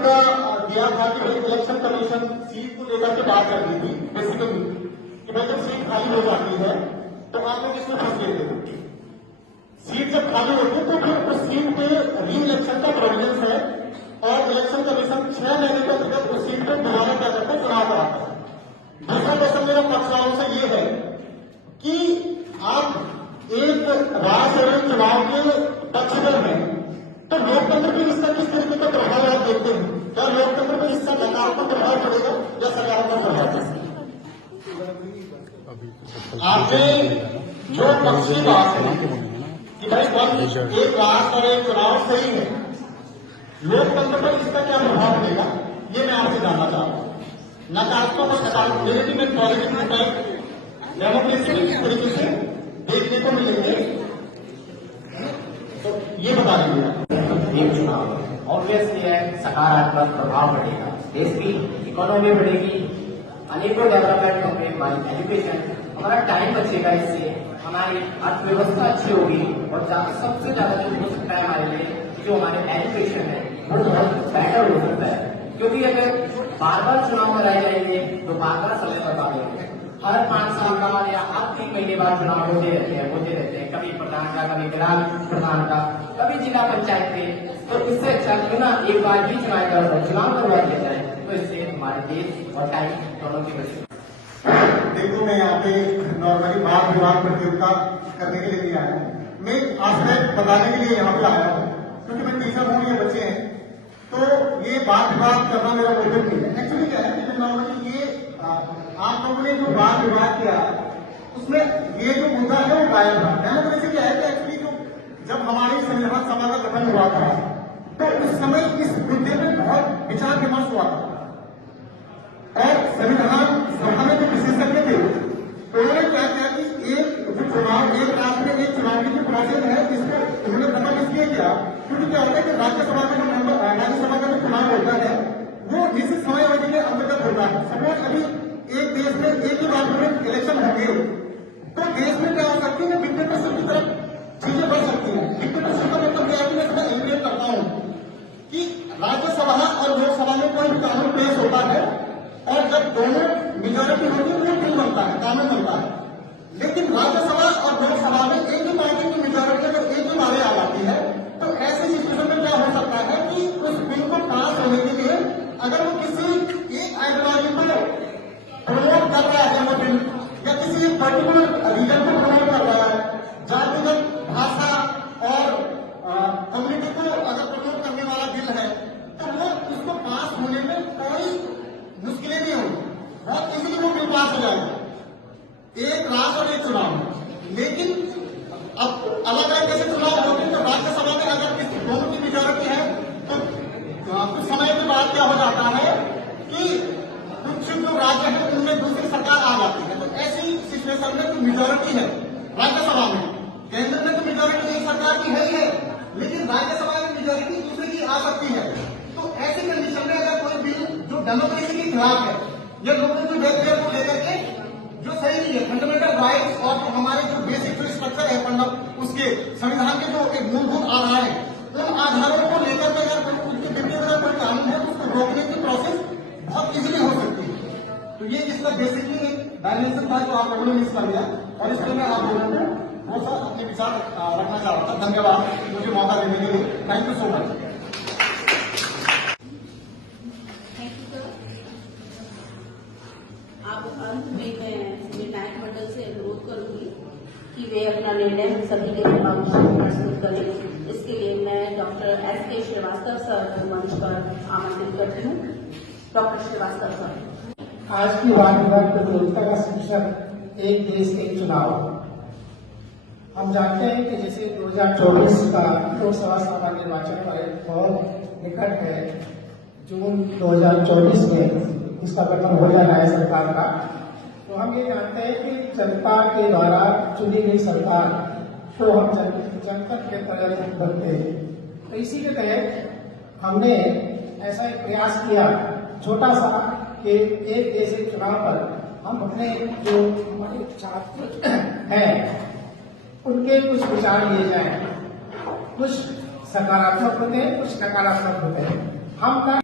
मुद्दा दिया था कि भाई इलेक्शन कमीशन सीट को लेकर के बात कर रही थी बेसिकली कि भाई जब सीट खाली हो जाती है तो आप लोग इसमें फंस लेते हो। सीट जब खाली होती है तो फिर उस सीट पे री इलेक्शन का प्रोविजन है और इलेक्शन कमीशन 6 महीने के अंदर उस सीट पे दोबारा क्या करता है, चुनाव कराता है। दूसरा क्वेश्चन मेरा पक्षकारों से ये है कि आप एक राज्य चुनाव के पक्षधर हैं तो लोकतंत्र पर इसका किस तरीके का प्रभाव आप देखते हैं? क्या लोकतंत्र पर इसका नकारात्मक प्रभाव पड़ेगा या सकारात्मक प्रभाव पड़ेगा? आपने जो पक्ष की बात है कि भाई एक राष्ट्र और एक चुनाव सही है, लोकतंत्र पर इसका क्या प्रभाव पड़ेगा ये मैं आपसे जानना चाहता हूँ। नकारात्मक और सकारात्मक negative and positive impact democracy में किस तरीके से देखने को मिलेंगे, तो ये बता दीजिए। एक चुनाव ऑब्वियसली है, सकारात्मक प्रभाव पड़ेगा, देश की इकोनॉमी बढ़ेगी, अनेकों डेवलपमेंट होंगे, हमारी एजुकेशन, हमारा टाइम बचेगा, इससे हमारी अर्थव्यवस्था अच्छी होगी और सबसे ज्यादा जो हो सकता है हमारे लिए जो हमारे एजुकेशन है वो बहुत बेटर हो सकता है। क्योंकि अगर बार बार चुनाव कराए जाएंगे तो बार बार समय बर्बाद होंगे। हर 5 साल बाद या हर 3 महीने बाद चुनाव होते रहते हैं, कभी प्रधान का, कभी ग्राम प्रधान का, कभी जिला पंचायत के। तो इससे अच्छा क्यों ना एक बार ही चुनाव करवा दिया जाए, तो इससे हमारे देश और टाइम दोनों की बचेगी। देखो मैं यहाँ पे नॉर्मली वाद विवाद प्रतियोगिता करने के लिए नहीं आया हूँ, मैं आश्रय बताने के लिए यहाँ पे आया हूँ क्योंकि मैं टीचर हूँ, ये बच्चे हैं, तो ये वाद विवाद करना मेरा मोटिव नहीं है। एक्चुअली क्या है कि नॉर्मली ये आप लोगों ने जो वाद विवाद किया उसमें ये जो मुद्दा है वो गायब था। डेमोक्रेसी क्या है कि एक्चुअली जो जब हमारी संविधान सभा का गठन हुआ था तो उस समय इस मुद्दे में बहुत विचार विमर्श हुआ था और संविधान सभा में जो विशेषज्ञ थे उन्होंने क्या किया कि एक जो चुनाव, एक राष्ट्र में एक चुनाव की जो प्रोसेस है इसको उन्होंने खत्म इसलिए किया क्योंकि क्या होता है कि राज्यसभा का जो चुनाव होता है वो निश्चित समय अवधि के अंतर्गत होता है। सपोज अभी एक देश में एक ही बार में इलेक्शन होंगे तो देश में क्या हो सकती है, डिक्टेटरशिप की तरफ चीजें बढ़ सकती हैं। डिक्टेटरशिप का मतलब यह है कि मैं इसका इंडिकेट करता हूँ कि राज्यसभा और लोकसभा में कोई भी कानून पेश होता है और जब दोनों मेजोरिटी होती है तो बिल बनता है, कानून बनता है। लेकिन राज्यसभा और लोकसभा में एक ही पार्टी की मेजोरिटी अगर एक ही बारे आ जाती है तो ऐसी सिचुएशन में क्या हो सकता है कि उस बिल को पास होने के लिए अगर वो किसी एक आइडियोलॉजी को प्रमोट कर रहा है वो बिल या किसी एक पर्टिकुलर रीजन को प्रमोट कर रहा है, जातिगत भाषा और कम्युनिटी को अगर प्रमोट करने वाला बिल है तो वो उसको पास होने में कोई मुश्किलें नहीं होगी, बहुत इजीली वो बिल पास हो जाएगा। एक राष्ट्र और एक चुनाव। लेकिन अब अलग अलग कैसे चुनाव होते हैं तो राज्यसभा में अगर दोनों की मेजोरिटी है तो कुछ समय के बाद क्या हो जाता है कि कुछ जो राज्य है उनमें दूसरी सरकार आ जाती है। तो ऐसी सिचुएशन में जो मेजोरिटी है राज्यसभा में, केंद्र में तो मेजोरिटी एक सरकार की है ही है, लेकिन राज्यसभा में मेजोरिटी दूसरे की आ सकती है। तो ऐसी कंडीशन में अगर कोई बिल जो डेमोक्रेसी के खिलाफ है या लोगों के वेलफेयर को लेकर के जो सही नहीं है, फंडामेंटल राइट्स और जो हमारे जो बेसिक जो स्ट्रक्चर है उसके संविधान के जो एक मूलभूत आधार है उन आधारों को लेकर के अगर उसके विपरीत अगर कोई कानून है तो उसको रोकने की प्रोसेस बहुत इजीली हो सकती है। तो ये इसका बेसिकली एक डायमेंशन था जो आप लोगों ने मिस कर दिया और इसलिए मैं आप लोगों को वो सब अपने विचार रखना चाह रहा था। धन्यवाद मुझे मौका देने के लिए, थैंक यू सो मच। अब अंत में मैं विधायक मंडल से अनुरोध करूंगी कि वे अपना निर्णय सभी के समक्ष प्रस्तुत करें। इसके लिए मैं डॉक्टर एस.के. श्रीवास्तव सर को मंच पर आमंत्रित करती हूँ। Doctor Srivastava sir. आज की वाद विवाद प्रतियोगिता का शीर्षक एक देश एक चुनाव। हम जानते हैं कि जैसे 2024 का लोकसभा सामान्य निर्वाचन पर बहुत निकट है, जून 2024 में इसका गठन हो जाना है सरकार का, तो हम ये जानते हैं कि जनता के द्वारा चुनी गई सरकार को हम जनता के तहत बनते हैं। तो इसी के तहत हमने ऐसा एक प्रयास किया छोटा सा कि एक देश एक चुनाव पर हम अपने जो हमारे छात्र हैं उनके कुछ विचार लिए जाएं। कुछ सकारात्मक होते हैं, कुछ नकारात्मक होते हैं। हम